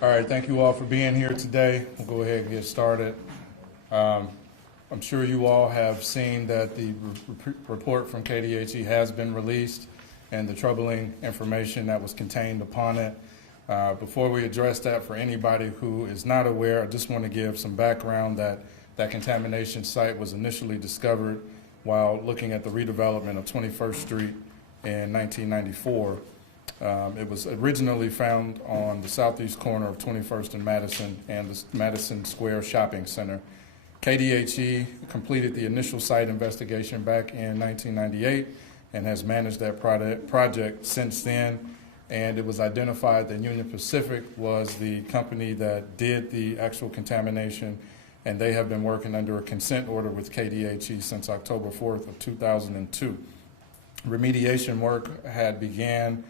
All right, thank you all for being here today. We'll go ahead and get started. I'm sure you all have seen that the report from KDHE has been released and the troubling information that was contained upon it. Before we address that, for anybody who is not aware, I just want to give some background that that contamination site was initially discovered while looking at the redevelopment of 21st Street in 1994. It was originally found on the southeast corner of 21st and Madison the Madison Square Shopping Center. KDHE completed the initial site investigation back in 1998 and has managed that project since then. And it was identified that Union Pacific was the company that did the actual contamination, and they have been working under a consent order with KDHE since October 4th of 2002. Remediation work had began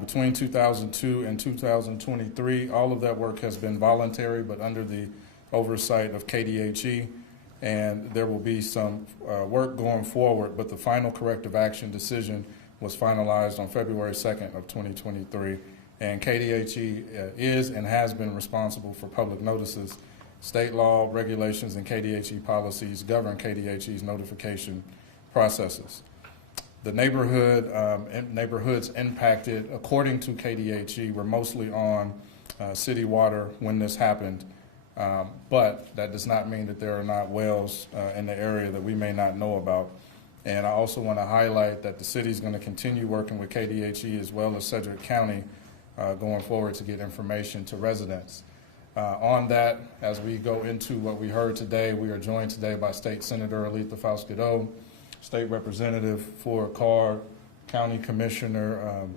between 2002 and 2023. All of that work has been voluntary, but under the oversight of KDHE, and there will be some work going forward, but the final corrective action decision was finalized on February 2nd of 2023, and KDHE is and has been responsible for public notices. State law, regulations, and KDHE policies govern KDHE's notification processes. The neighborhoods impacted, according to KDHE, were mostly on city water when this happened, but that does not mean that there are not wells in the area that we may not know about. And I also want to highlight that the city is going to continue working with KDHE as well as Sedgwick County going forward to get information to residents. On that, as we go into what we heard today, we are joined today by State Senator Aletha Faustido, State Representative for Carr, County Commissioner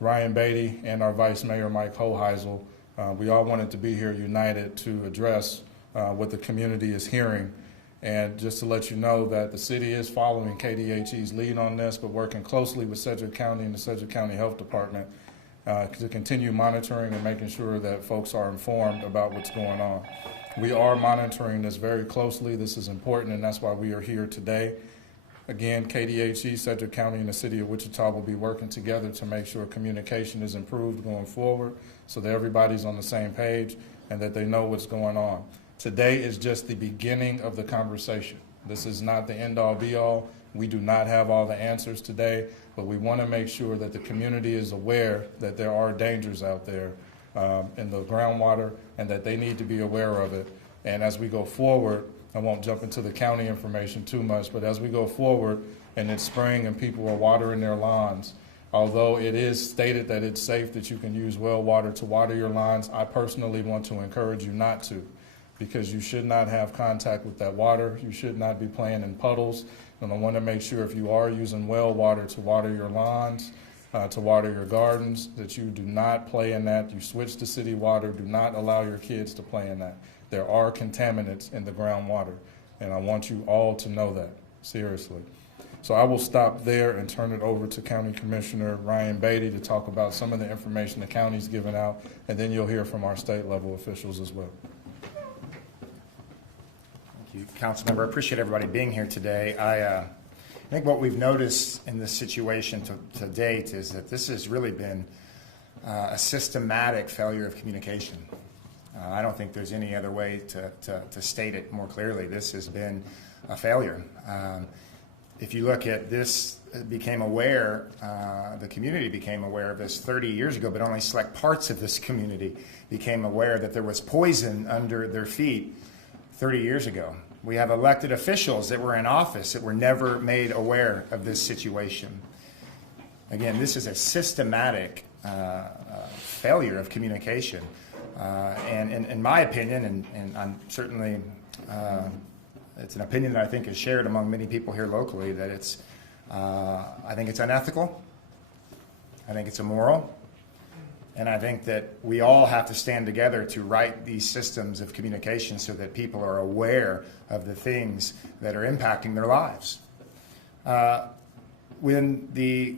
Ryan Beatty, and our Vice Mayor Mike Hoheisel. We all wanted to be here united to address what the community is hearing. And just to let you know that the city is following KDHE's lead on this, but working closely with Sedgwick County and the Sedgwick County Health Department to continue monitoring and making sure that folks are informed about what's going on. We are monitoring this very closely. This is important, and that's why we are here today. Again, KDHE, Sedgwick County, and the City of Wichita will be working together to make sure communication is improved going forward so that everybody's on the same page and that they know what's going on. Today is just the beginning of the conversation. This is not the end-all, be-all. We do not have all the answers today, but we want to make sure that the community is aware that there are dangers out there in the groundwater and that they need to be aware of it. And as we go forward, I won't jump into the county information too much, but as we go forward and it's spring and people are watering their lawns, although it is stated that it's safe that you can use well water to water your lawns, I personally want to encourage you not to, because you should not have contact with that water. You should not be playing in puddles. And I want to make sure if you are using well water to water your lawns, to water your gardens, that you do not play in that. You switch to city water. Do not allow your kids to play in that. There are contaminants in the groundwater, and I want you all to know that, seriously. So I will stop there and turn it over to County Commissioner Ryan Beatty to talk about some of the information the county's given out, and then you'll hear from our state level officials as well. Thank you, Councilmember. I appreciate everybody being here today. I think what we've noticed in this situation to date is that this has really been a systematic failure of communication. I don't think there's any other way to state it more clearly. This has been a failure. If you look at this, became aware, the community became aware of this 30 years ago, but only select parts of this community became aware that there was poison under their feet 30 years ago. We have elected officials that were in office that were never made aware of this situation. Again, this is a systematic failure of communication. And in my opinion, and I'm certainly, it's an opinion that I think is shared among many people here locally, that it's, I think it's unethical, I think it's immoral, and I think that we all have to stand together to right these systems of communication so that people are aware of the things that are impacting their lives. When the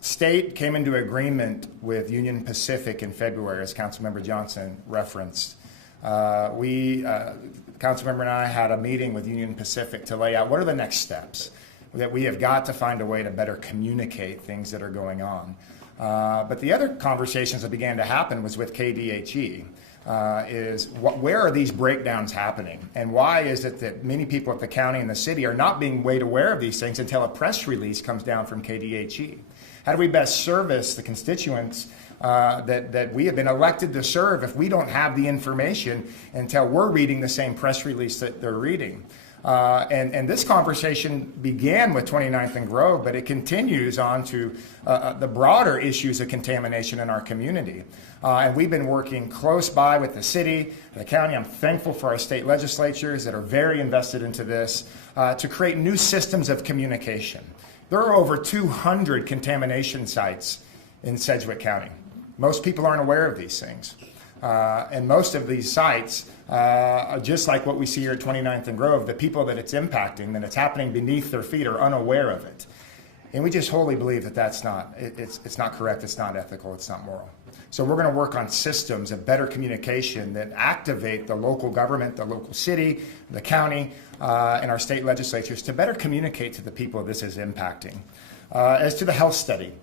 state came into agreement with Union Pacific in February, as Councilmember Johnson referenced, Councilmember and I had a meeting with Union Pacific to lay out what are the next steps, that we have got to find a way to better communicate things that are going on. But the other conversations that began to happen was with KDHE. Where are these breakdowns happening? And why is it that many people at the county and the city are not being made aware of these things until a press release comes down from KDHE? How do we best service the constituents that we have been elected to serve if we don't have the information until we're reading the same press release that they're reading? And this conversation began with 29th and Grove, but it continues on to the broader issues of contamination in our community. And we've been working close by with the city, the county. I'm thankful for our state legislatures that are very invested into this to create new systems of communication. There are over 200 contamination sites in Sedgwick County. Most people aren't aware of these things. And most of these sites, just like what we see here at 29th and Grove, the people that it's impacting, that it's happening beneath their feet, are unaware of it. And we just wholly believe that it's not correct, it's not ethical, it's not moral. So we're going to work on systems of better communication that activate the local government, the local city, the county, and our state legislatures to better communicate to the people this is impacting. As to the health study,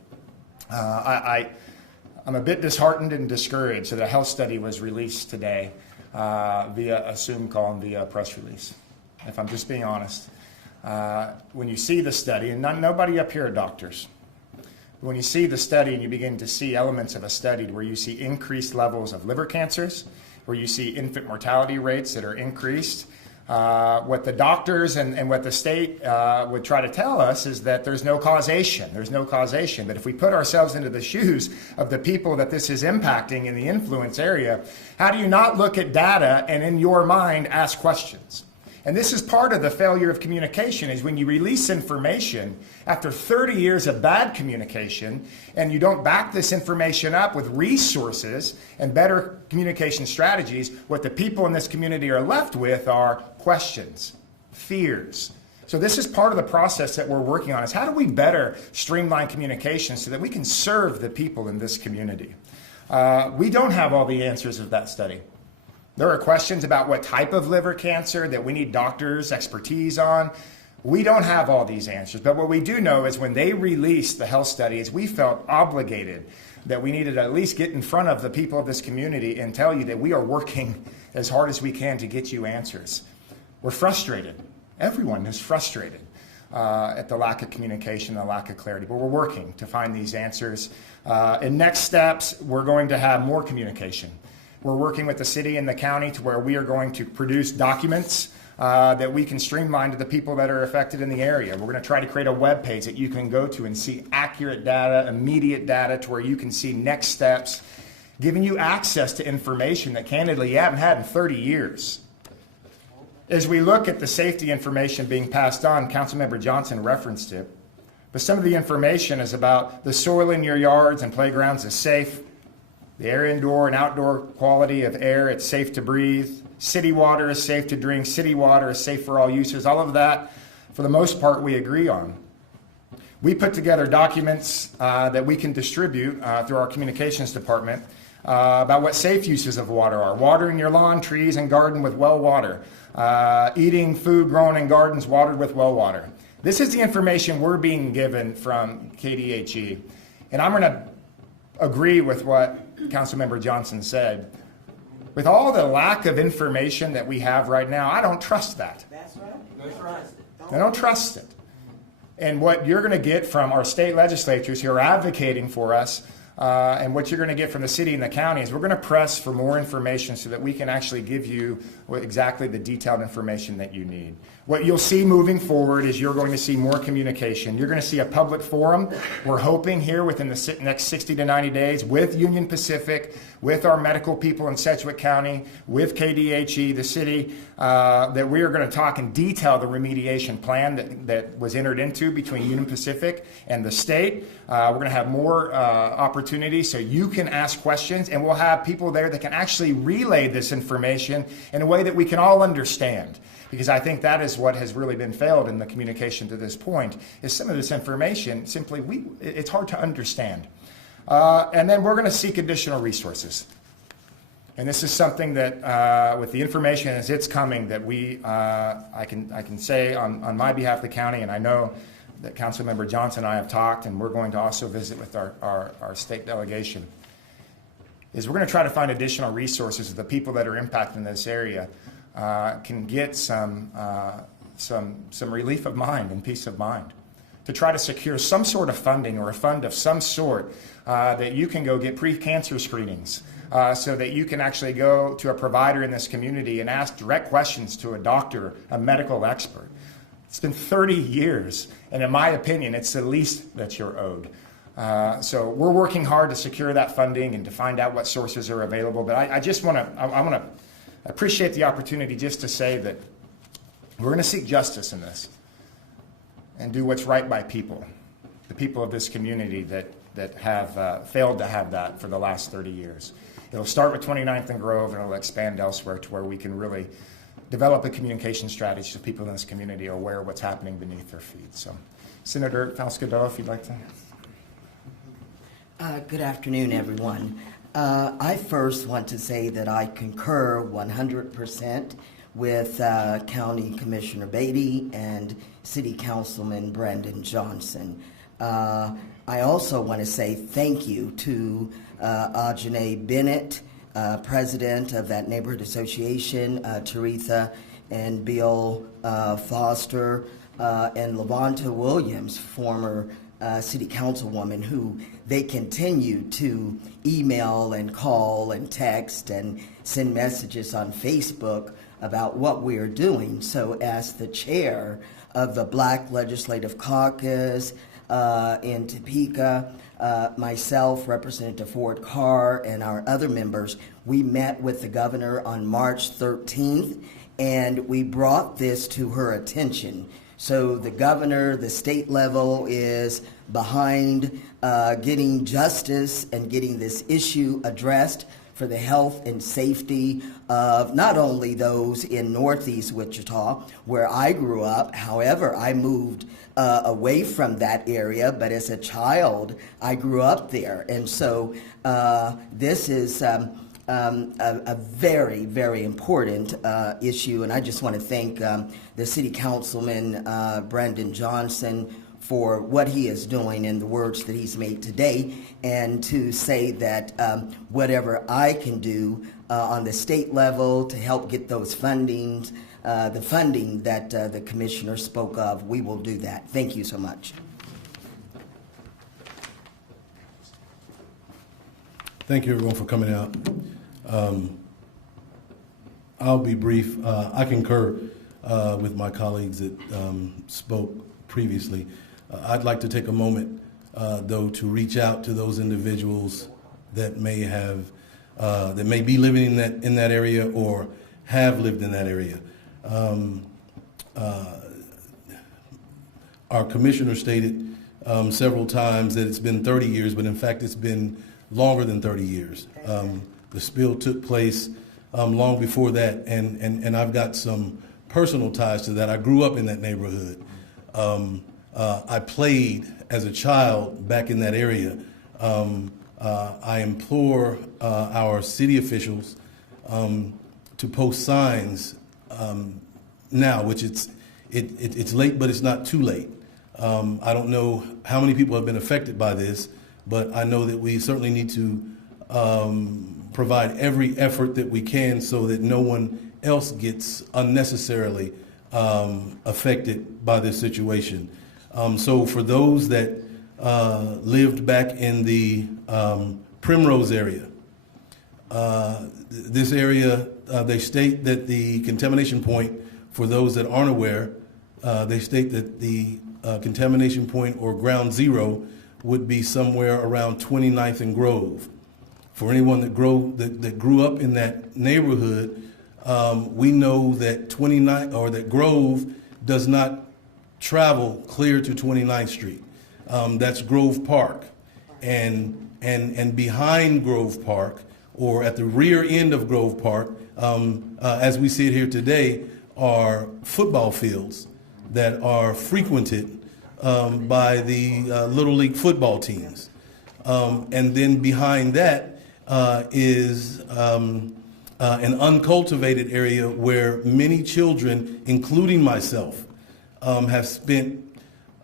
I'm a bit disheartened and discouraged that a health study was released today via a Zoom call and via a press release, if I'm just being honest. When you see the study, and nobody up here are doctors, when you see the study and you begin to see elements of a study where you see increased levels of liver cancers, where you see infant mortality rates that are increased, what the doctors and what the state would try to tell us is that there's no causation. There's no causation. But if we put ourselves into the shoes of the people that this is impacting in the influence area, how do you not look at data and in your mind ask questions? And this is part of the failure of communication, is when you release information after 30 years of bad communication and you don't back this information up with resources and better communication strategies, what the people in this community are left with are questions, fears. So this is part of the process that we're working on, is how do we better streamline communication so that we can serve the people in this community? We don't have all the answers of that study. There are questions about what type of liver cancer that we need doctors' expertise on. We don't have all these answers, but what we do know is when they released the health studies, we felt obligated that we needed to at least get in front of the people of this community and tell you that we are working as hard as we can to get you answers. We're frustrated. Everyone is frustrated at the lack of communication, the lack of clarity, but we're working to find these answers. In next steps, we're going to have more communication. We're working with the city and the county to where we are going to produce documents that we can streamline to the people that are affected in the area. We're going to try to create a web page that you can go to and see accurate data, immediate data, to where you can see next steps, giving you access to information that candidly you haven't had in 30 years. As we look at the safety information being passed on, Councilmember Johnson referenced it, but some of the information is about the soil in your yards and playgrounds is safe. The air indoor and outdoor quality of air, it's safe to breathe. City water is safe to drink. City water is safe for all uses. All of that, for the most part, we agree on. We put together documents that we can distribute through our communications department about what safe uses of water are. Watering your lawn, trees, and garden with well water. Eating food grown in gardens watered with well water. This is the information we're being given from KDHE. And I'm going to agree with what Councilmember Johnson said. With all the lack of information that we have right now, I don't trust that. That's right. That's right. I don't trust it. And what you're going to get from our state legislatures who are advocating for us, and what you're going to get from the city and the county, is we're going to press for more information so that we can actually give you exactly the detailed information that you need. What you'll see moving forward is you're going to see more communication. You're going to see a public forum. We're hoping here within the next 60 to 90 days with Union Pacific, with our medical people in Sedgwick County, with KDHE, the city, that we are going to talk in detail the remediation plan that was entered into between Union Pacific and the state. We're going to have more opportunities so you can ask questions, and we'll have people there that can actually relay this information in a way that we can all understand. Because I think that is what has really been failed in the communication to this point, is some of this information simply, it's hard to understand. And then we're going to seek additional resources. And this is something that, with the information as it's coming, that I can say on my behalf of the county, and I know that Councilmember Johnson and I have talked, and we're going to also visit with our state delegation, is we're going to try to find additional resources so the people that are impacted in this area can get some relief of mind and peace of mind, to try to secure some sort of funding or a fund of some sort that you can go get pre-cancer screenings, so that you can actually go to a provider in this community and ask direct questions to a doctor, a medical expert. It's been 30 years, and in my opinion, it's the least that you're owed. So we're working hard to secure that funding and to find out what sources are available. But I just want to appreciate the opportunity just to say that we're going to seek justice in this and do what's right by people, the people of this community that have failed to have that for the last 30 years. It'll start with 29th and Grove, and it'll expand elsewhere to where we can really develop a communication strategy so people in this community are aware of what's happening beneath their feet. So, Senator Falscadillo, if you'd like to. Good afternoon, everyone. I first want to say that I concur 100% with County Commissioner Beatty and City Councilman Brandon Johnson. I also want to say thank you to Ajane Bennett, president of that neighborhood association, Teresa and Bill Foster, and Lavonta Williams, former city councilwoman, who they continue to email and call and text and send messages on Facebook about what we are doing. So as the chair of the Black Legislative Caucus in Topeka, myself, Representative Ford Carr, and our other members, we met with the governor on March 13th, and we brought this to her attention. So the governor, the state level, is behind getting justice and getting this issue addressed for the health and safety of not only those in Northeast Wichita, where I grew up. However, I moved away from that area, but as a child, I grew up there. And so this is a very, very important issue. And I just want to thank the City Councilman, Brandon Johnson, for what he is doing and the words that he's made today, and to say that whatever I can do on the state level to help get those fundings, the funding that the commissioner spoke of, we will do that. Thank you so much. Thank you, everyone, for coming out. I'll be brief. I concur with my colleagues that spoke previously. I'd like to take a moment, though, to reach out to those individuals that may have, that may be living in that area or have lived in that area. Our commissioner stated several times that it's been 30 years, but in fact it's been longer than 30 years. The spill took place long before that, and I've got some personal ties to that. I grew up in that neighborhood. I played as a child back in that area. I implore our city officials to post signs now, which it's late, but it's not too late. I don't know how many people have been affected by this, but I know that we certainly need to provide every effort that we can so that no one else gets unnecessarily affected by this situation. So for those that lived back in the Primrose area, this area, they state that the contamination point, for those that aren't aware, they state that the contamination point or ground zero would be somewhere around 29th and Grove. For anyone that grew up in that neighborhood, we know that that Grove does not travel clear to 29th Street. That's Grove Park, and behind Grove Park, or at the rear end of Grove Park, as we see it here today, are football fields that are frequented by the Little League football teams. And then behind that is an uncultivated area where many children, including myself, have spent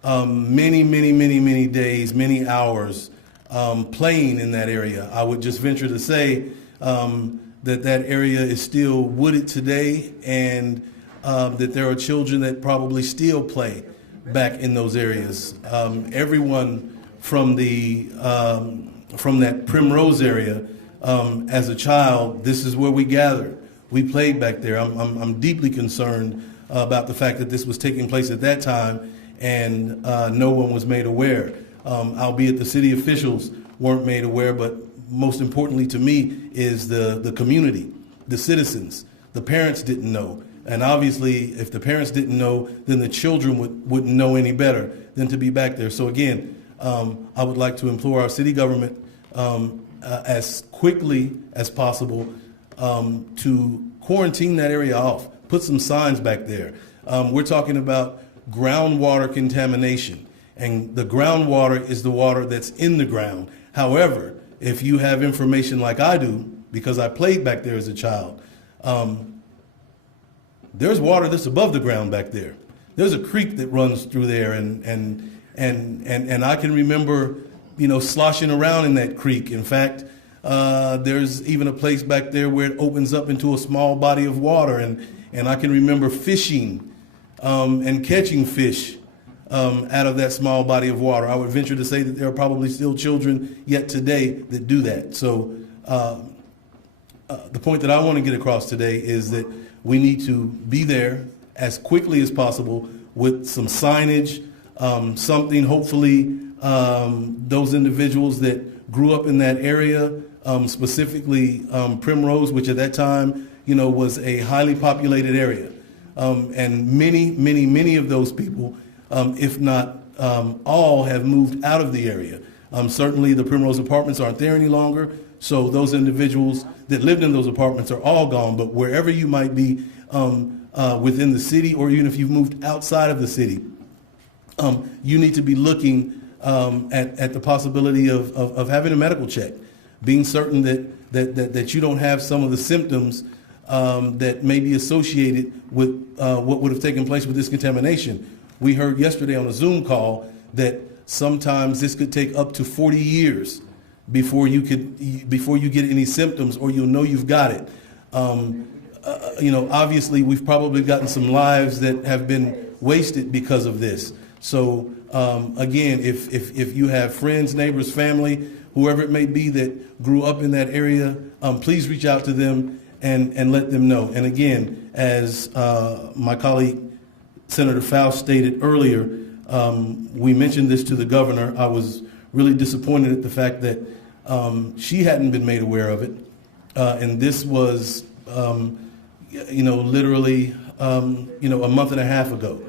many days, many hours playing in that area. I would just venture to say that area is still wooded today, and that there are children that probably still play back in those areas. Everyone from that Primrose area, as a child, this is where we gathered. We played back there. I'm deeply concerned about the fact that this was taking place at that time, and no one was made aware. Albeit the city officials weren't made aware, but most importantly to me is the community, the citizens. The parents didn't know. And obviously, if the parents didn't know, then the children wouldn't know any better than to be back there. So again, I would like to implore our city government as quickly as possible to quarantine that area off, put some signs back there. We're talking about groundwater contamination, and the groundwater is the water that's in the ground. However, if you have information like I do, because I played back there as a child, there's water that's above the ground back there. There's a creek that runs through there, and I can remember, sloshing around in that creek. In fact, there's even a place back there where it opens up into a small body of water, and I can remember fishing and catching fish out of that small body of water. I would venture to say that there are probably still children yet today that do that. So the point that I want to get across today is that we need to be there as quickly as possible with some signage, something hopefully those individuals that grew up in that area, specifically Primrose, which at that time, was a highly populated area. And many of those people, if not all, have moved out of the area. Certainly the Primrose apartments aren't there any longer, so those individuals that lived in those apartments are all gone. But wherever you might be within the city, or even if you've moved outside of the city, you need to be looking at the possibility of having a medical check, being certain that you don't have some of the symptoms that may be associated with what would have taken place with this contamination. We heard yesterday on a Zoom call that sometimes this could take up to 40 years before you get any symptoms, or you'll know you've got it. Obviously we've probably gotten some lives that have been wasted because of this. So again, if you have friends, neighbors, family, whoever it may be that grew up in that area, please reach out to them and let them know. And again, as my colleague Senator Faust stated earlier, we mentioned this to the governor. I was really disappointed at the fact that she hadn't been made aware of it. And this was, literally, a month and a half ago,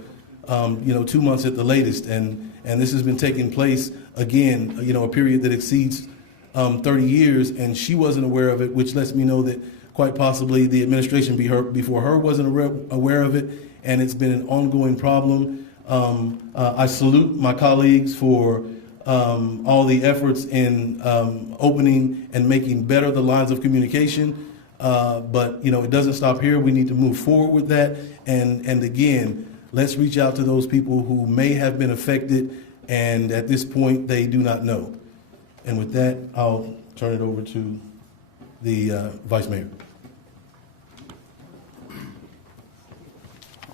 2 months at the latest. And this has been taking place, again, a period that exceeds 30 years, and she wasn't aware of it, which lets me know that quite possibly the administration before her wasn't aware of it, and it's been an ongoing problem. I salute my colleagues for all the efforts in opening and making better the lines of communication, but it doesn't stop here. We need to move forward with that, and again, let's reach out to those people who may have been affected, and at this point they do not know. And with that, I'll turn it over to the Vice Mayor.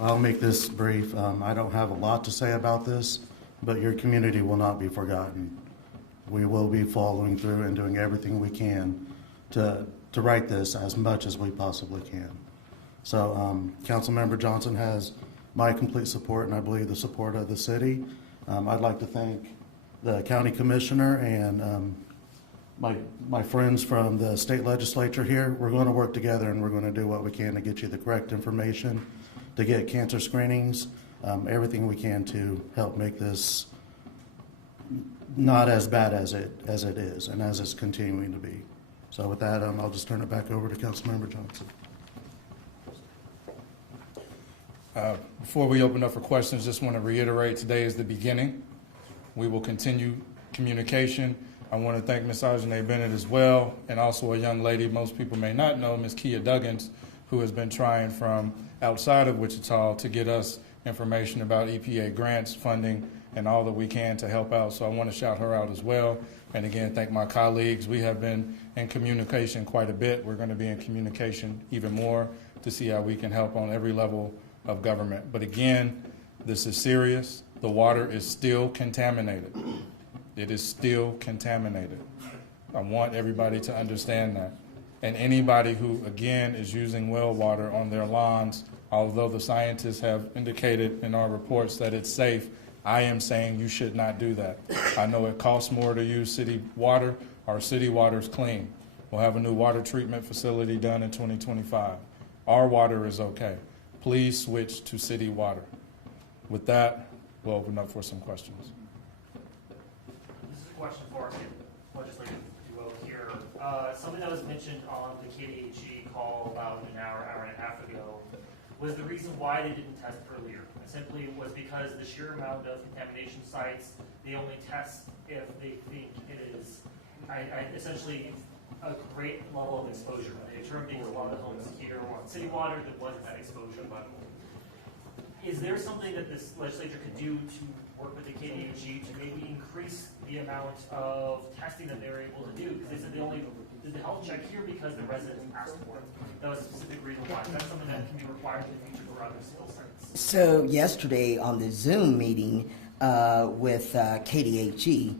I'll make this brief. I don't have a lot to say about this, but your community will not be forgotten. We will be following through and doing everything we can to right this as much as we possibly can. So Councilmember Johnson has my complete support, and I believe the support of the city. I'd like to thank the county commissioner and my friends from the state legislature here. We're going to work together, and we're going to do what we can to get you the correct information, to get cancer screenings, everything we can to help make this not as bad as it is and as it's continuing to be. So with that, I'll just turn it back over to Councilmember Johnson. Before we open up for questions, just want to reiterate today is the beginning. We will continue communication. I want to thank Ms. Ajane Bennett as well, and also a young lady most people may not know, Ms. Kia Duggins, who has been trying from outside of Wichita to get us information about EPA grants, funding, and all that we can to help out. So I want to shout her out as well. And again, thank my colleagues. We have been in communication quite a bit. We're going to be in communication even more to see how we can help on every level of government. But again, this is serious. The water is still contaminated. It is still contaminated. I want everybody to understand that. And anybody who, again, is using well water on their lawns, although the scientists have indicated in our reports that it's safe, I am saying you should not do that. I know it costs more to use city water. Our city water is clean. We'll have a new water treatment facility done in 2025. Our water is okay. Please switch to city water. With that, we'll open up for some questions. This is a question for our legislative duo here. Something that was mentioned on the KDHE call about an hour and a half ago was the reason why they didn't test earlier. It simply was because the sheer amount of contamination sites, they only test if they think it is essentially a great level of exposure. They determined because a lot of the homes here were on city water, there wasn't that exposure level. Is there something that this legislature could do to work with the KDHE to maybe increase the amount of testing that they're able to do? Because they said they only did the health check here because the residents asked for it. That was a specific reason why. That's something that can be required in the future for other skill sets. So yesterday on the Zoom meeting with KDHE,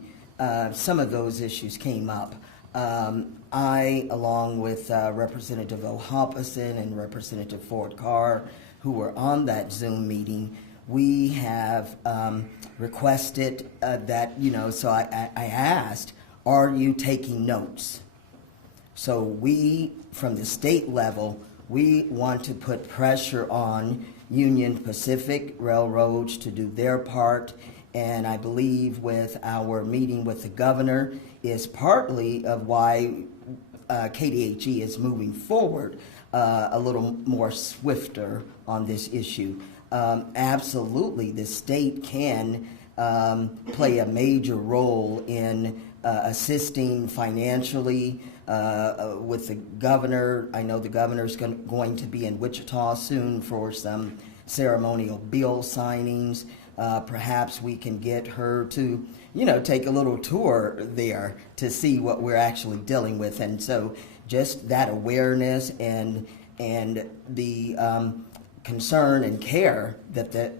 some of those issues came up. I, along with Representative O'Hoppison and Representative Ford Carr, who were on that Zoom meeting, we have requested that, so I asked, are you taking notes? So we, from the state level, we want to put pressure on Union Pacific Railroads to do their part. And I believe with our meeting with the governor is partly of why KDHE is moving forward a little more swifter on this issue. Absolutely, the state can play a major role in assisting financially with the governor. I know the governor's going to be in Wichita soon for some ceremonial bill signings. Perhaps we can get her to, take a little tour there to see what we're actually dealing with. And so just that awareness and the concern and care that the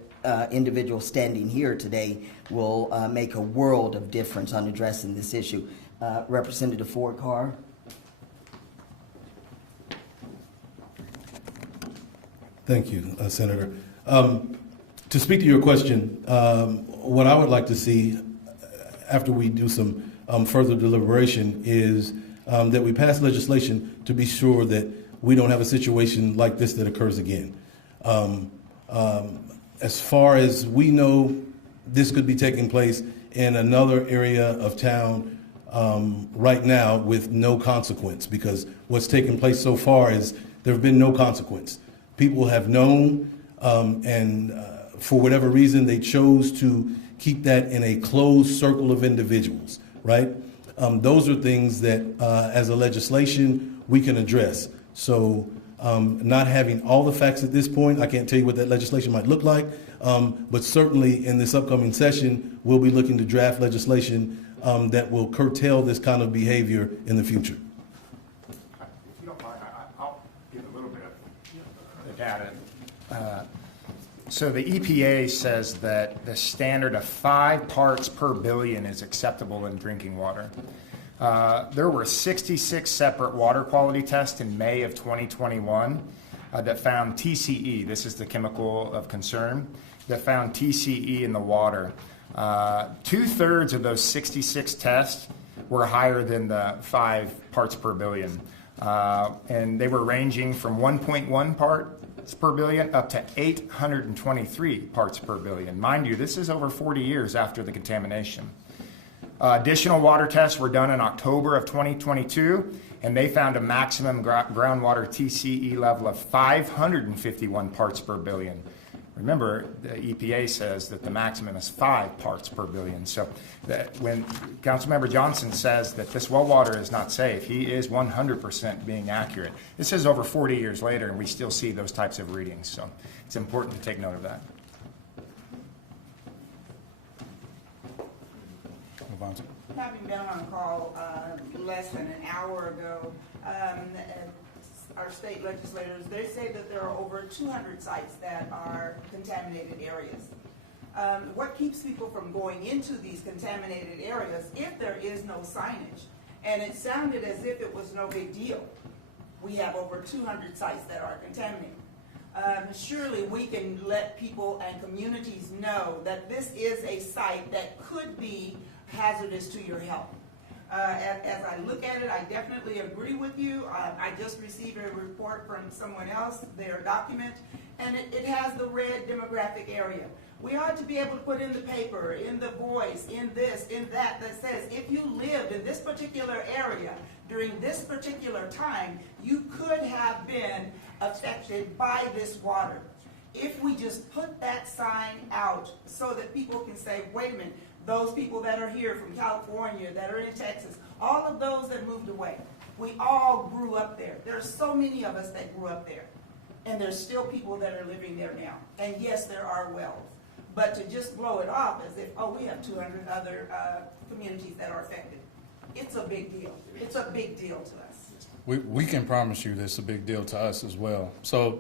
individual standing here today will make a world of difference on addressing this issue. Representative Ford Carr. Thank you, Senator. To speak to your question, what I would like to see after we do some further deliberation is that we pass legislation to be sure that we don't have a situation like this that occurs again. As far as we know, this could be taking place in another area of town right now with no consequence, because what's taken place so far is there have been no consequence. People have known, and for whatever reason, they chose to keep that in a closed circle of individuals, right? Those are things that, as a legislation, we can address. So not having all the facts at this point, I can't tell you what that legislation might look like, but certainly in this upcoming session, we'll be looking to draft legislation that will curtail this kind of behavior in the future. If you don't mind, I'll give a little bit of the data. So the EPA says that the standard of 5 parts per billion is acceptable in drinking water. There were 66 separate water quality tests in May of 2021 that found TCE, this is the chemical of concern, that found TCE in the water. 2/3 of those 66 tests were higher than the 5 parts per billion. And they were ranging from 1.1 parts per billion up to 823 parts per billion. Mind you, this is over 40 years after the contamination. Additional water tests were done in October of 2022, and they found a maximum groundwater TCE level of 551 parts per billion. Remember, the EPA says that the maximum is 5 parts per billion. So that when Councilmember Johnson says that this well water is not safe, he is 100% being accurate. This is over 40 years later, and we still see those types of readings. So it's important to take note of that. Avante. Having been on a call less than an hour ago, our state legislators, they say that there are over 200 sites that are contaminated areas. What keeps people from going into these contaminated areas if there is no signage? And it sounded as if it was no big deal. We have over 200 sites that are contaminated. Surely we can let people and communities know that this is a site that could be hazardous to your health. As I look at it, I definitely agree with you. I just received a report from someone else, their document, and it has the red demographic area. We ought to be able to put in the paper, in the Voice, in this, in that, that says if you lived in this particular area during this particular time, you could have been affected by this water. If we just put that sign out so that people can say, wait a minute, those people that are here from California, that are in Texas, all of those that moved away, we all grew up there. There are so many of us that grew up there. And there's still people that are living there now. And yes, there are wells. But to just blow it off as if, oh, we have 200 other communities that are affected, it's a big deal. It's a big deal to us. We can promise you this is a big deal to us as well. So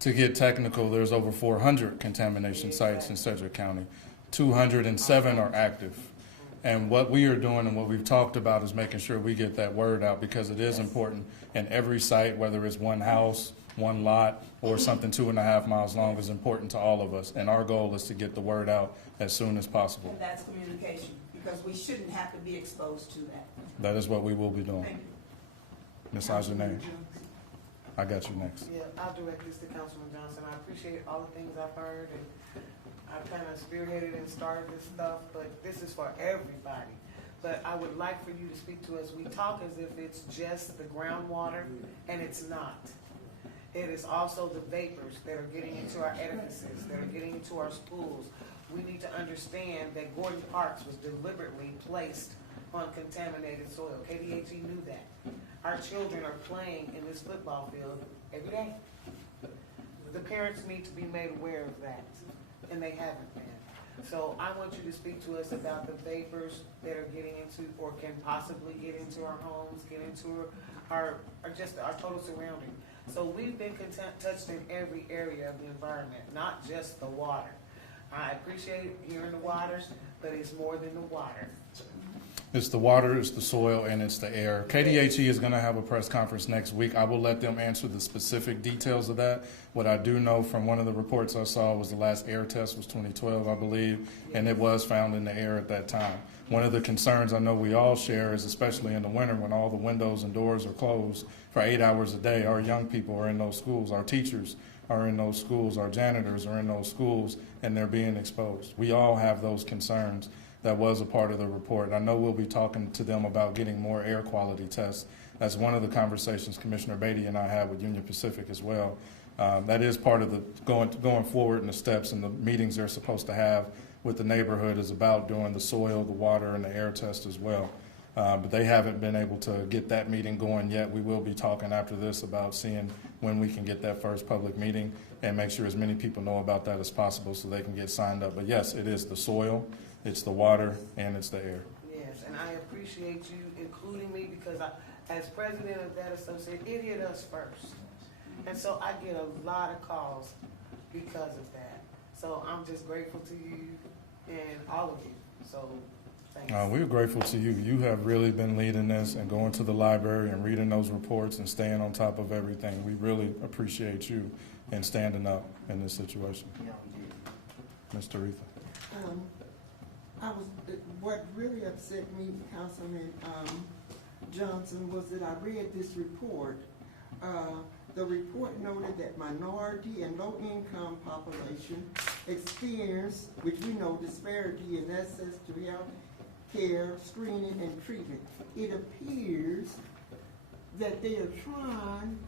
to get technical, there's over 400 contamination sites in Sedgwick County. 207 are active. And what we are doing and what we've talked about is making sure we get that word out, because it is important. And every site, whether it's one house, one lot, or something 2.5 miles long, is important to all of us. And our goal is to get the word out as soon as possible. And that's communication, because we shouldn't have to be exposed to that. That is what we will be doing. Thank you. Ms. Ajane, I got you next. Yeah, I'll direct this to Councilman Johnson. I appreciate all the things I've heard, and I've kind of spearheaded and started this stuff, but this is for everybody. But I would like for you to speak to us. We talk as if it's just the groundwater, and it's not. It is also the vapors that are getting into our edifices, that are getting into our schools. We need to understand that Gordon Parks was deliberately placed on contaminated soil. KDHE knew that. Our children are playing in this football field every day. The parents need to be made aware of that, and they haven't been. So I want you to speak to us about the vapors that are getting into, or can possibly get into our homes, get into our total surrounding. So we've been touched in every area of the environment, not just the water. I appreciate hearing the waters, but it's more than the water. It's the water, it's the soil, and it's the air. KDHE is going to have a press conference next week. I will let them answer the specific details of that. What I do know from one of the reports I saw was the last air test was 2012, I believe, and it was found in the air at that time. One of the concerns I know we all share is, especially in the winter when all the windows and doors are closed for 8 hours a day, our young people are in those schools, our teachers are in those schools, our janitors are in those schools, and they're being exposed. We all have those concerns. That was a part of the report. I know we'll be talking to them about getting more air quality tests. That's one of the conversations Commissioner Beatty and I had with Union Pacific as well. That is part of the going forward in the steps and the meetings they're supposed to have with the neighborhood is about doing the soil, the water, and the air test as well. But they haven't been able to get that meeting going yet. We will be talking after this about seeing when we can get that first public meeting and make sure as many people know about that as possible so they can get signed up. But yes, it is the soil, it's the water, and it's the air. Yes, and I appreciate you including me, because as president of that association, it hit us first. And so I get a lot of calls because of that. So I'm just grateful to you and all of you. So thanks. We're grateful to you. You have really been leading this and going to the library and reading those reports and staying on top of everything. We really appreciate you and standing up in this situation. Ms. Taretha. What really upset me, Councilman Johnson, was that I read this report. The report noted that minority and low-income population experience, which we know, disparity in access to health care, screening, and treatment. It appears that they are trying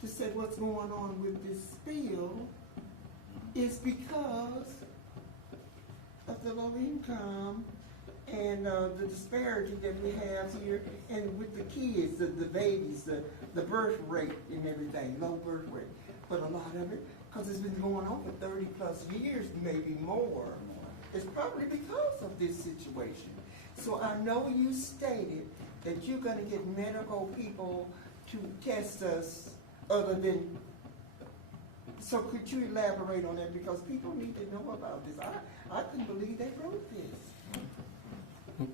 to say what's going on with this spill is because of the low income and the disparity that we have here, and with the kids, the babies, the birth rate and everything, low birth rate. But a lot of it, because it's been going on for 30 plus years, maybe more, it's probably because of this situation. So I know you stated that you're gonna get medical people to test us other than, so could you elaborate on that? Because people need to know about this. I couldn't believe they wrote this.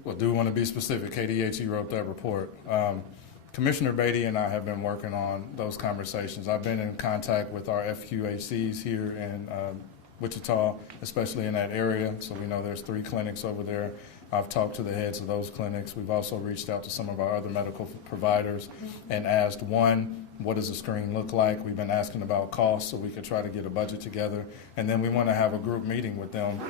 Well, do want to be specific. KDHE wrote that report. Commissioner Beatty and I have been working on those conversations. I've been in contact with our FQACs here in Wichita, especially in that area. So we know there's 3 clinics over there. I've talked to the heads of those clinics. We've also reached out to some of our other medical providers and asked, one, what does the screen look like? We've been asking about costs so we could try to get a budget together. And then we want to have a group meeting with them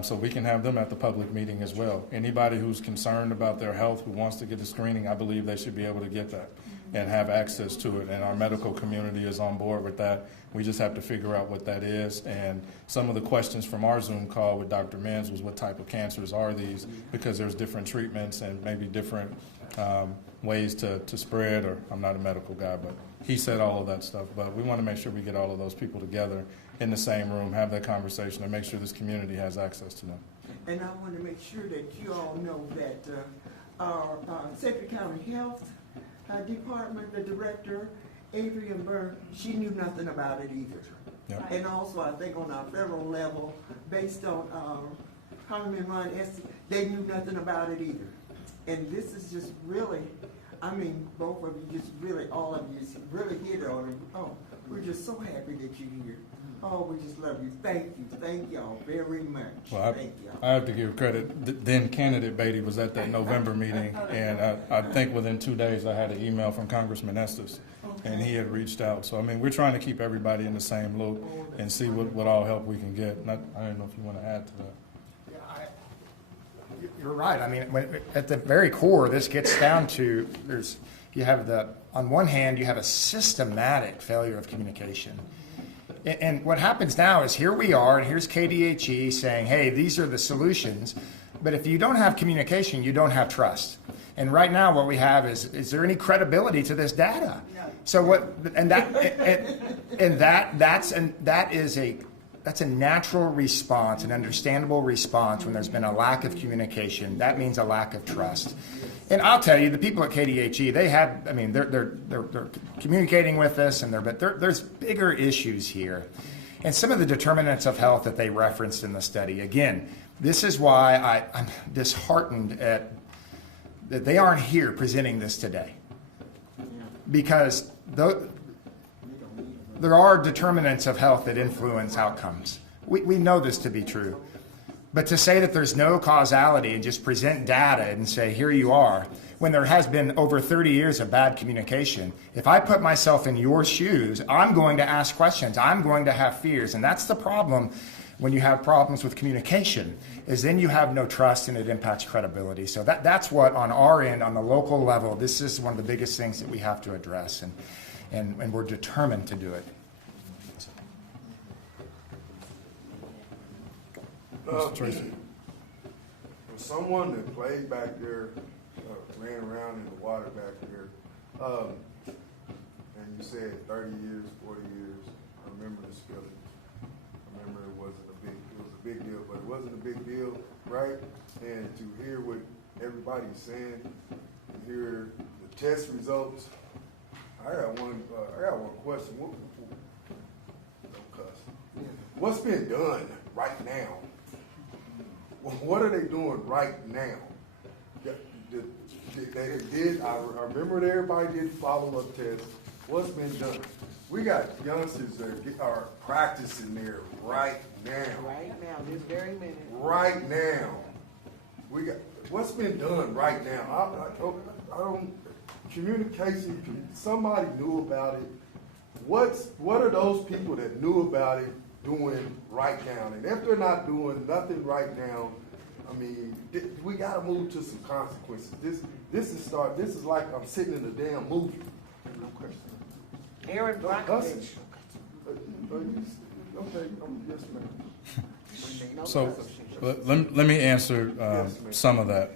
so we can have them at the public meeting as well. Anybody who's concerned about their health, who wants to get a screening, I believe they should be able to get that and have access to it. And our medical community is on board with that. We just have to figure out what that is. And some of the questions from our Zoom call with Dr. Menz was what type of cancers are these, because there's different treatments and maybe different ways to spread, or I'm not a medical guy, but he said all of that stuff. But we want to make sure we get all of those people together in the same room, have that conversation, and make sure this community has access to them. And I want to make sure that you all know that our Secretary County Health Department, the director, Adrian Byrne, she knew nothing about it either. Yep. And also, I think on our federal level, based on Congressman Ron Estes, they knew nothing about it either. And this is just really, I mean, both of you just really, all of you just really hit on it. Oh, we're just so happy that you're here. Oh, we just love you. Thank you. Thank y'all very much. Well, Thank y'all. I have to give credit. Then candidate Beatty was at that November meeting, and I think within 2 days I had an email from Congressman Estes, and he had reached out. So, I mean, we're trying to keep everybody in the same loop and see what all help we can get. And I don't know if you want to add to that. You're right. I mean, at the very core, this gets down to on one hand, you have a systematic failure of communication. And what happens now is here we are, and here's KDHE saying, hey, these are the solutions. But if you don't have communication, you don't have trust. And right now what we have is there any credibility to this data? So that's a natural response, an understandable response when there's been a lack of communication. That means a lack of trust. And I'll tell you, the people at KDHE, they're communicating with us, but there's bigger issues here. And some of the determinants of health that they referenced in the study, again, this is why I'm disheartened that they aren't here presenting this today. Because there are determinants of health that influence outcomes. We know this to be true. But to say that there's no causality and just present data and say, here you are, when there has been over 30 years of bad communication, if I put myself in your shoes, I'm going to ask questions. I'm going to have fears. And that's the problem when you have problems with communication, is then you have no trust and it impacts credibility. So that's what, on our end, on the local level, this is one of the biggest things that we have to address. And we're determined to do it. Mr. Tracy. For someone that played back there, ran around in the water back there, and you said 30 years, 40 years, I remember the spilling. I remember it was a big deal, but it wasn't a big deal, right? And to hear what everybody's saying, and hear the test results, I got one question. Don't cuss. What's been done right now? What are they doing right now? I remember that everybody did follow-up tests. What's been done? We got youngsters that are practicing there right now. Right now, this very minute. Right now. What's been done right now? I don't communication, somebody knew about it. What are those people that knew about it doing right now? And if they're not doing nothing right now, I mean, we got to move to some consequences. This is like I'm sitting in a damn movie. No question. Aaron Brockovich. Okay, yes, ma'am. So let me answer some of that.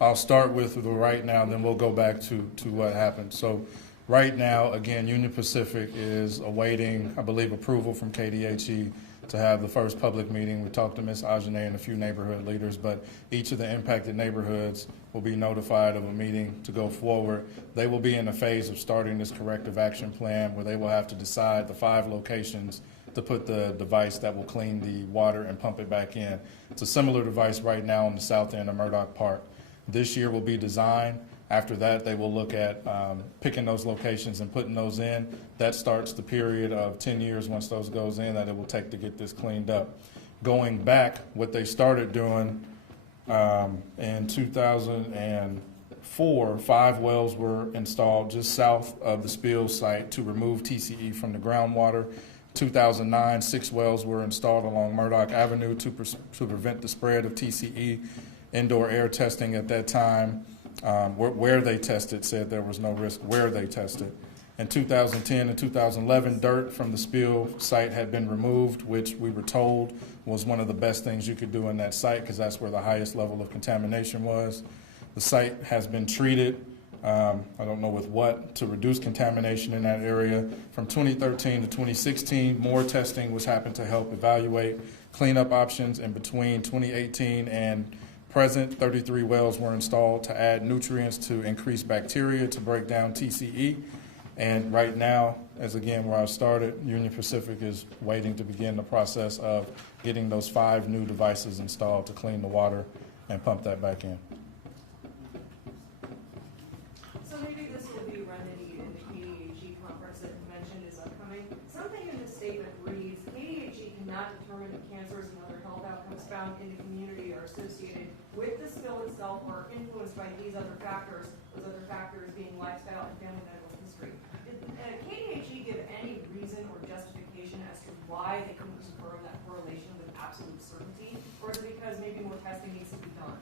I'll start with the right now, then we'll go back to what happened. So right now, again, Union Pacific is awaiting, I believe, approval from KDHE to have the first public meeting. We talked to Ms. Ajane and a few neighborhood leaders, but each of the impacted neighborhoods will be notified of a meeting to go forward. They will be in the phase of starting this corrective action plan where they will have to decide the 5 locations to put the device that will clean the water and pump it back in. It's a similar device right now on the south end of Murdoch Park. This year will be designed. After that, they will look at picking those locations and putting those in. That starts the period of 10 years once those goes in that it will take to get this cleaned up. Going back, what they started doing in 2004, 5 wells were installed just south of the spill site to remove TCE from the groundwater. 2009, 6 wells were installed along Murdoch Avenue to prevent the spread of TCE. Indoor air testing at that time, where they tested, said there was no risk where they tested. In 2010 and 2011, dirt from the spill site had been removed, which we were told was one of the best things you could do in that site because that's where the highest level of contamination was. The site has been treated, I don't know with what, to reduce contamination in that area. From 2013 to 2016, more testing was happened to help evaluate cleanup options. In between 2018 and present, 33 wells were installed to add nutrients to increase bacteria to break down TCE. And right now, as again where I started, Union Pacific is waiting to begin the process of getting those 5 new devices installed to clean the water and pump that back in. So maybe this will be remedied in the KDHE conference that you mentioned is upcoming. Something in the statement reads, KDHE cannot determine if cancers and other health outcomes found in the community are associated with the spill itself or influenced by these other factors, those other factors being lifestyle and family medical history. Did KDHE give any reason or justification as to why they couldn't confirm that correlation with absolute certainty? Or is it because maybe more testing needs to be done?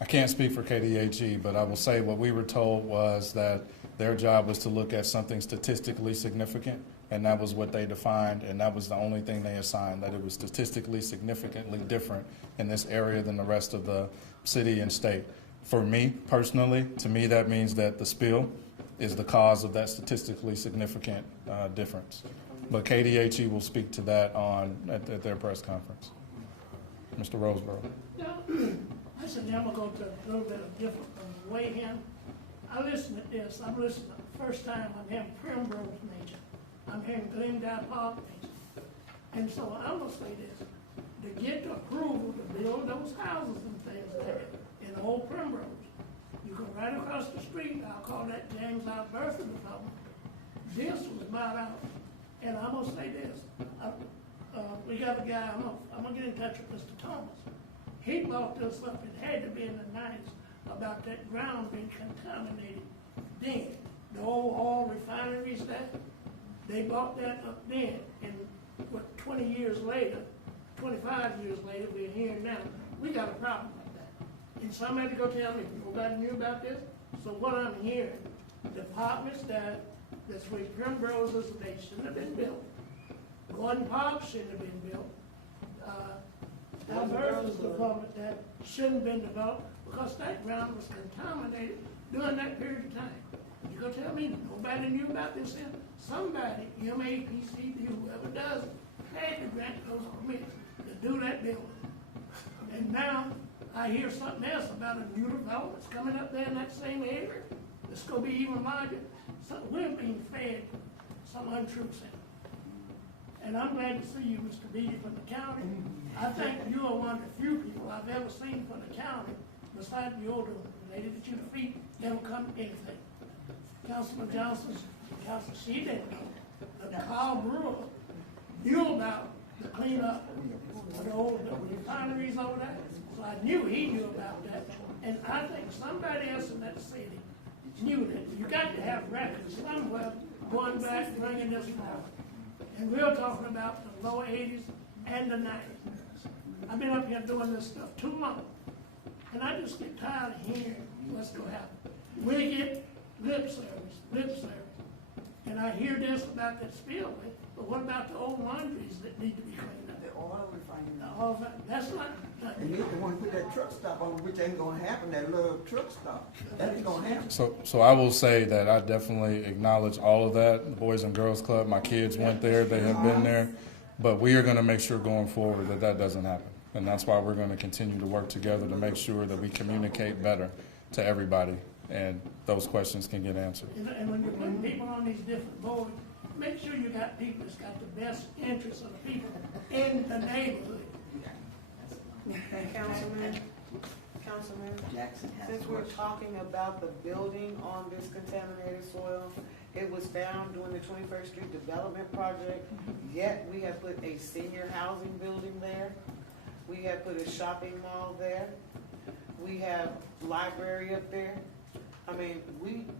I can't speak for KDHE, but I will say what we were told was that their job was to look at something statistically significant, and that was what they defined, and that was the only thing they assigned, that it was statistically significantly different in this area than the rest of the city and state. For me, personally, to me that means that the spill is the cause of that statistically significant difference. But KDHE will speak to that at their press conference. Mr. Roseborough. I said, I'm going to go to a little bit of different way here. I listen to this. I'm listening to the first time I'm hearing Primrose Major. I'm hearing Glendale Park Major. And so I'm going to say this. To get the approval to build those houses and things like that in Old Primrose, you go right across the street. I'll call that James Alberta Development. This was bought out. And I'm going to say this. We got a guy, I'm going to get in touch with Mr. Thomas. He brought this up, it had to be in the 90s, about that ground being contaminated then. The old oil refineries there, they bought that up then. And what, 20 years later, 25 years later, we're here now. We got a problem with that. And somebody to go tell me, nobody knew about this? So what I'm hearing, the apartments that's where Primrose is, they shouldn't have been built. Gordon Park shouldn't have been built. Alberta's development that shouldn't have been developed because that ground was contaminated during that period of time. You go tell me nobody knew about this then? Somebody, MAPCD, whoever does it, had to grant those permits to do that building. And now I hear something else about a new development coming up there in that same area. It's going to be even larger. So we're being fed some untruths in. And I'm glad to see you, Mr. Beatty, from the county. I think you are one of the few people I've ever seen from the county, besides the older lady that you defeat, never come to anything. Councilman Johnson, she didn't know. Carl Brewer knew about the cleanup of the old refineries over there. So I knew he knew about that. And I think somebody else in that city knew that. You got to have records somewhere going back and bringing this forward. And we're talking about the low 80s and the 90s. I've been up here doing this stuff too long. And I just get tired of hearing what's going to happen. We get lip service. And I hear this about that spillway, but what about the old laundries that need to be cleaned up? The oil refining. That's not. And you the one put that truck stop on, which ain't gonna happen, that little truck stop. That ain't gonna happen. So I will say that I definitely acknowledge all of that. The Boys and Girls Club, my kids went there, they have been there. But we are going to make sure going forward that that doesn't happen. And that's why we're going to continue to work together to make sure that we communicate better to everybody and those questions can get answered. And when you're putting people on these different boards, make sure you got people that's got the best interests of the people in the neighborhood. And Councilman, Jackson has since a we're question. talking about the building on this contaminated soil, it was found during the 21st Street Development Project, yet we have put a senior housing building there. We have put a shopping mall there. We have library up there. I mean,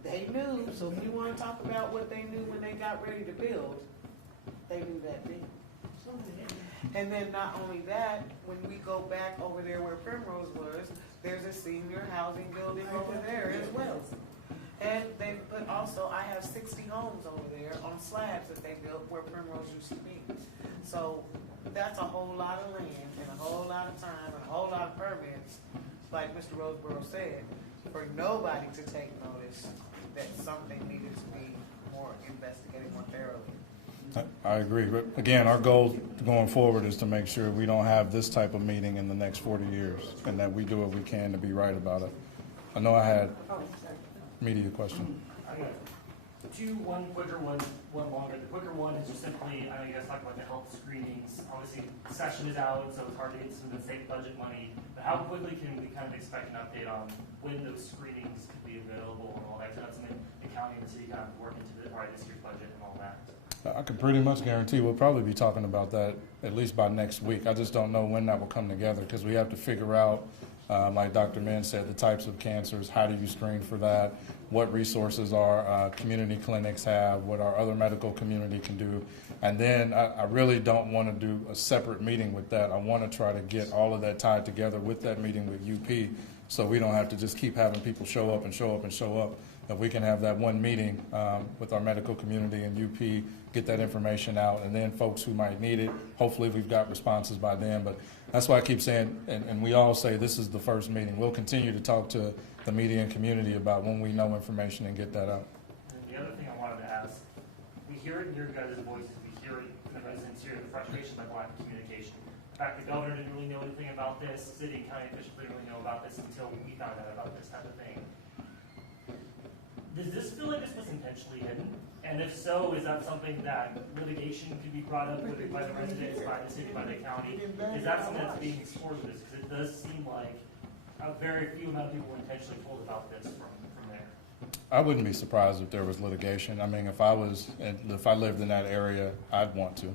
they knew, so if you want to talk about what they knew when they got ready to build, they knew that then. And then not only that, when we go back over there where Primrose was, there's a senior housing building over there as well. And they put also, I have 60 homes over there on slabs that they built where Primrose used to be. So that's a whole lot of land and a whole lot of time and a whole lot of permits, like Mr. Roseborough said, for nobody to take notice that something needed to be more investigated more thoroughly. I agree. But again, our goal going forward is to make sure we don't have this type of meeting in the next 40 years and that we do what we can to be right about it. I know I had media question. I got two, one quicker, one longer. The quicker one is just simply, I know you guys talked about the health screenings. Obviously, the session is out, so it's hard to get some of the state budget money. But how quickly can we kind of expect an update on when those screenings could be available and all that? That's something the county and the city kind of work into this year's budget and all that. I can pretty much guarantee we'll probably be talking about that at least by next week. I just don't know when that will come together because we have to figure out, like Dr. Min said, the types of cancers, how do you screen for that, what resources our community clinics have, what our other medical community can do. And then I really don't want to do a separate meeting with that. I want to try to get all of that tied together with that meeting with UP so we don't have to just keep having people show up and show up and show up. If we can have that one meeting with our medical community and UP, get that information out, and then folks who might need it, hopefully we've got responses by then. But that's why I keep saying, and we all say this is the first meeting. We'll continue to talk to the media and community about when we know information and get that out. And the other thing I wanted to ask, we hear it in your guys' voices, we hear it in the residents here, the frustration by lack of communication. In fact, the governor didn't really know anything about this, city and county officials didn't really know about this until we found out about this type of thing. Does this feel like this was intentionally hidden? And if so, is that something that litigation could be brought up with by the residents, by the city, by the county? Is that something that's being explored with this? Because it does seem like a very few amount of people were intentionally told about this from there. I wouldn't be surprised if there was litigation. I mean, if I lived in that area, I'd want to.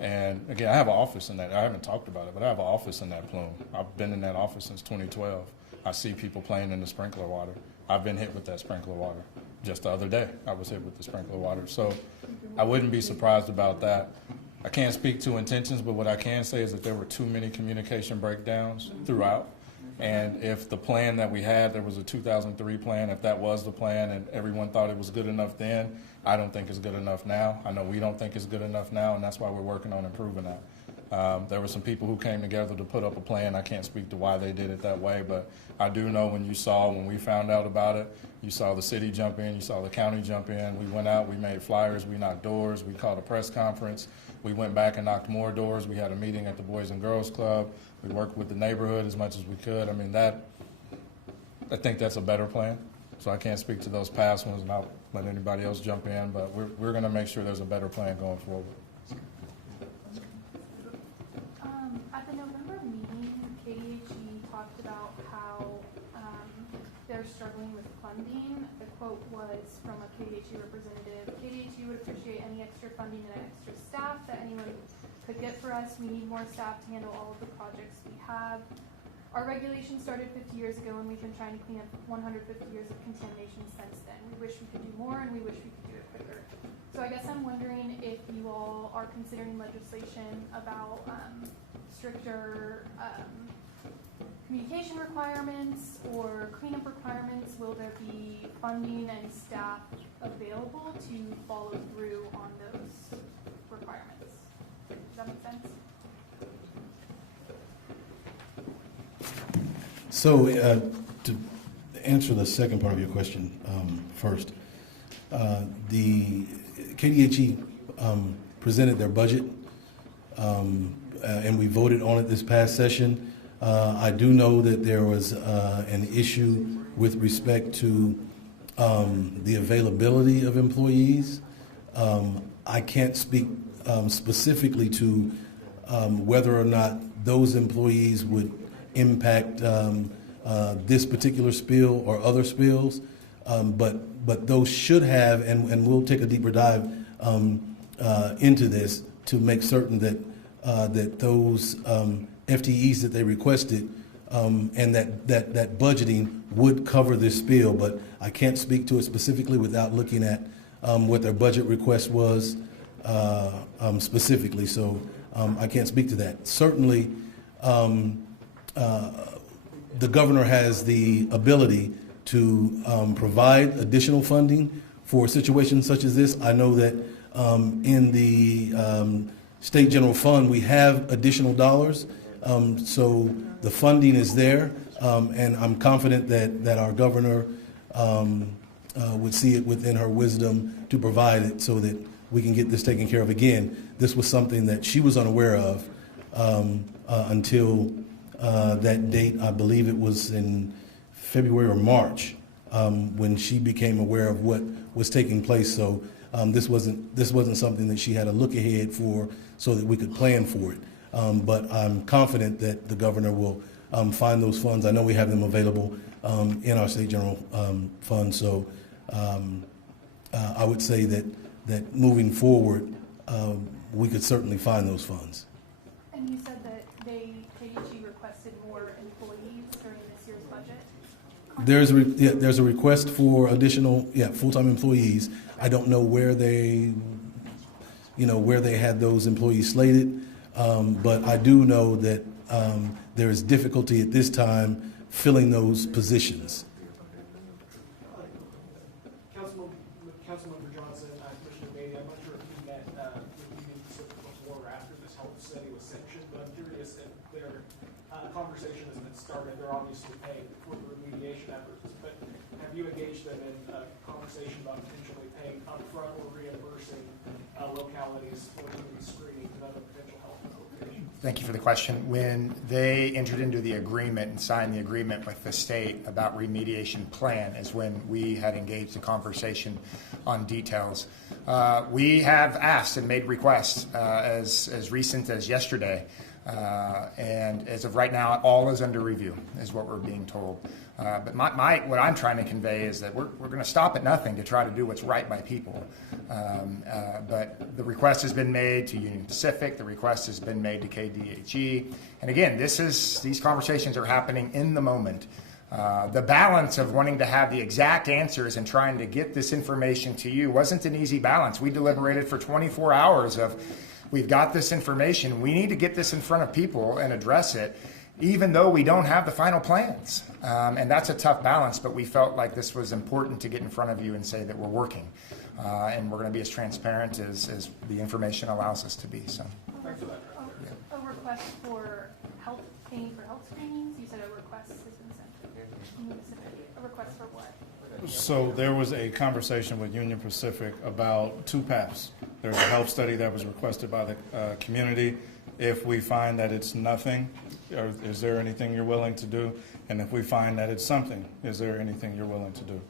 And again, I have an office in that. I haven't talked about it, but I have an office in that plume. I've been in that office since 2012. I see people playing in the sprinkler water. I've been hit with that sprinkler water. Just the other day, I was hit with the sprinkler water. So I wouldn't be surprised about that. I can't speak to intentions, but what I can say is that there were too many communication breakdowns throughout. And if the plan that we had, there was a 2003 plan, if that was the plan and everyone thought it was good enough then, I don't think it's good enough now. I know we don't think it's good enough now, and that's why we're working on improving that. There were some people who came together to put up a plan. I can't speak to why they did it that way, but I do know when we found out about it, you saw the city jump in, you saw the county jump in. We went out, we made flyers, we knocked doors, we called a press conference. We went back and knocked more doors. We had a meeting at the Boys and Girls Club. We worked with the neighborhood as much as we could. I mean, I think that's a better plan. So I can't speak to those past ones, and I'll let anybody else jump in, but we're going to make sure there's a better plan going forward. At the November meeting, KDHE talked about how they're struggling with funding. The quote was from a KDHE representative: KDHE would appreciate any extra funding and extra staff that anyone could get for us. We need more staff to handle all of the projects we have. Our regulation started 50 years ago, and we've been trying to clean up 150 years of contamination since then. We wish we could do more, and we wish we could do it quicker. So I guess I'm wondering if you all are considering legislation about stricter communication requirements or cleanup requirements. Will there be funding and staff available to follow through on those requirements? Does that make sense? So to answer the second part of your question first, the KDHE presented their budget and we voted on it this past session. I do know that there was an issue with respect to the availability of employees. I can't speak specifically to whether or not those employees would impact this particular spill or other spills, but those should have, and we'll take a deeper dive into this to make certain that that those FTEs that they requested and that budgeting would cover this spill. But I can't speak to it specifically without looking at what their budget request was specifically. So I can't speak to that. Certainly, the governor has the ability to provide additional funding for situations such as this. I know that in the state general fund we have additional dollars, so the funding is there, and I'm confident that our governor would see it within her wisdom to provide it so that we can get this taken care of. Again, this was something that she was unaware of until that date. I believe it was in February or March when she became aware of what was taking place. So this wasn't something that she had a look ahead for, so that we could plan for it. But I'm confident that the governor will find those funds. I know we have them available in our state general fund. So I would say that moving forward, we could certainly find those funds. And you said that KDHE requested more employees during this year's budget? There's a request for additional full-time employees. I don't know where they had those employees slated, but I do know that there is difficulty at this time filling those positions. Councilmember Johnson, Commissioner Beatty, I'm not sure if you met with Union Pacific before or after this health study was sanctioned, but I'm curious if their conversation has been started. They're obviously paying for the remediation efforts, but have you engaged them in a conversation about potentially paying upfront or reimbursing localities for community screening and other potential health implications? Thank you for the question. When they entered into the agreement and signed the agreement with the state about remediation plan is when we had engaged a conversation on details. We have asked and made requests as recent as yesterday, and as of right now, all is under review, is what we're being told. But what I'm trying to convey is that we're going to stop at nothing to try to do what's right by people. But the request has been made to Union Pacific. The request has been made to KDHE. And again, these conversations are happening in the moment. The balance of wanting to have the exact answers and trying to get this information to you wasn't an easy balance. We deliberated for 24 hours of, we've got this information. We need to get this in front of people and address it, even though we don't have the final plans. And that's a tough balance, but we felt like this was important to get in front of you and say that we're working. And we're going to be as transparent as the information allows us to be. So. A request for paying for health screenings? You said a request has been sent to Union Pacific. A request for what? So there was a conversation with Union Pacific about two paths. There's a health study that was requested by the community. If we find that it's nothing, or is there anything you're willing to do? And if we find that it's something, is there anything you're willing to do?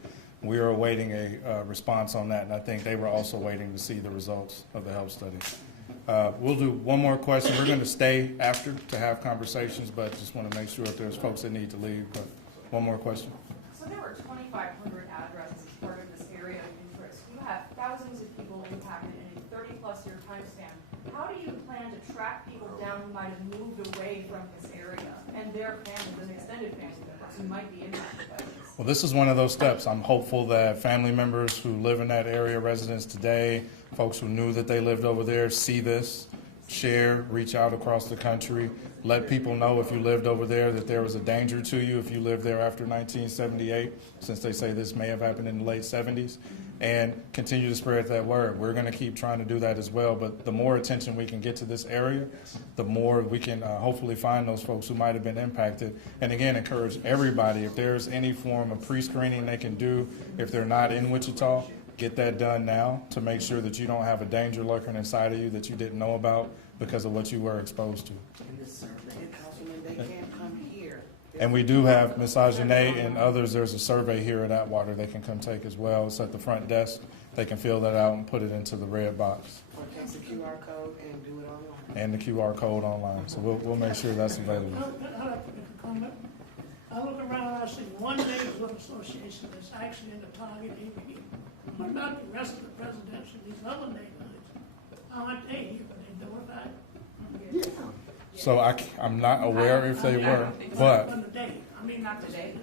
We are awaiting a response on that, and I think they were also waiting to see the results of the health study. We'll do one more question. We're going to stay after to have conversations, but just want to make sure if there's folks that need to leave. But one more question. So there were 2,500 addresses as part of this area of interest. You have thousands of people impacted in a 30-plus year time span. How do you plan to track people down who might have moved away from this area and their families and extended family members who might be impacted by this? Well, this is one of those steps. I'm hopeful that family members who live in that area, residents today, folks who knew that they lived over there, see this, share, reach out across the country, let people know if you lived over there that there was a danger to you if you lived there after 1978, since they say this may have happened in the late 70s, and continue to spread that word. We're going to keep trying to do that as well, but the more attention we can get to this area, the more we can hopefully find those folks who might have been impacted. And again, encourage everybody, if there's any form of pre-screening they can do, if they're not in Wichita, get that done now to make sure that you don't have a danger lurking inside of you that you didn't know about because of what you were exposed to. Councilman, they can't come here. And we do have Ms. Ajane and others, there's a survey here at Atwater they can come take as well. It's at the front desk. They can fill that out and put it into the red box. Or take the QR code and do it online. And the QR code online. So we'll make sure that's available. I'd like to make a comment. I look around, I see one neighborhood association that's actually in the target area. What about the rest of the presidential, these other neighborhoods? How aren't they here, are they notified? So I'm not aware if they were, but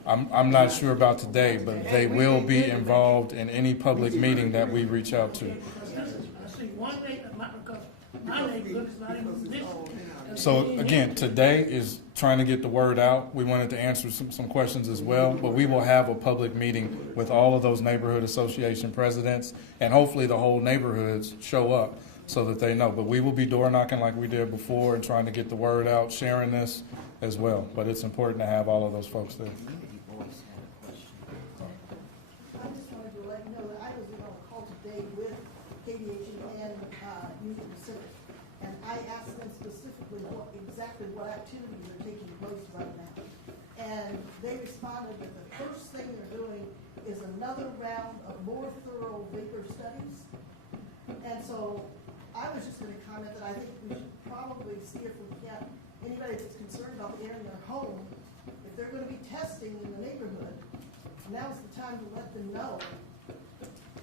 I'm not sure about today, but they will be involved in any public meeting that we reach out to. I see one neighborhood, because my neighborhood is not even this. So again, today is trying to get the word out. We wanted to answer some questions as well, but we will have a public meeting with all of those neighborhood association presidents, and hopefully the whole neighborhoods show up so that they know. But we will be door knocking like we did before and trying to get the word out, sharing this as well. But it's important to have all of those folks there. I just wanted to let you know that I was on a call today with KDHE and Union Pacific, and I asked them specifically exactly what activities are taking place right now. And they responded that the first thing they're doing is another round of more thorough vapor studies. And so I was just going to comment that I think we should probably see if we can, anybody that's concerned about the air in their home, if they're going to be testing in the neighborhood, now's the time to let them know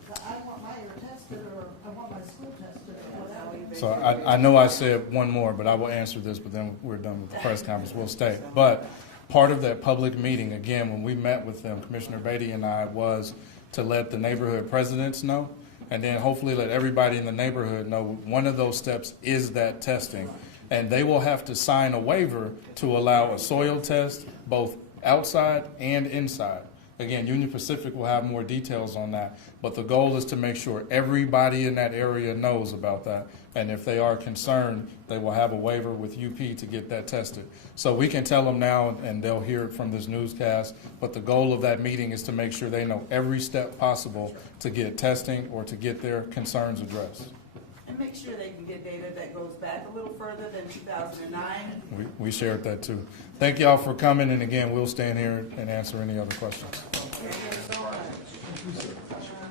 that I want my air tested or I want my school tested or whatever. So I know I said one more, but I will answer this, but then we're done with the press conference. We'll stay. But part of that public meeting, again, when we met with them, Commissioner Beatty and I, was to let the neighborhood presidents know, and then hopefully let everybody in the neighborhood know one of those steps is that testing. And they will have to sign a waiver to allow a soil test both outside and inside. Again, Union Pacific will have more details on that, but the goal is to make sure everybody in that area knows about that. And if they are concerned, they will have a waiver with UP to get that tested. So we can tell them now, and they'll hear it from this newscast, but the goal of that meeting is to make sure they know every step possible to get testing or to get their concerns addressed. And make sure they can get data that goes back a little further than 2009. We shared that too. Thank y'all for coming, and again, we'll stand here and answer any other questions. Thank you so much.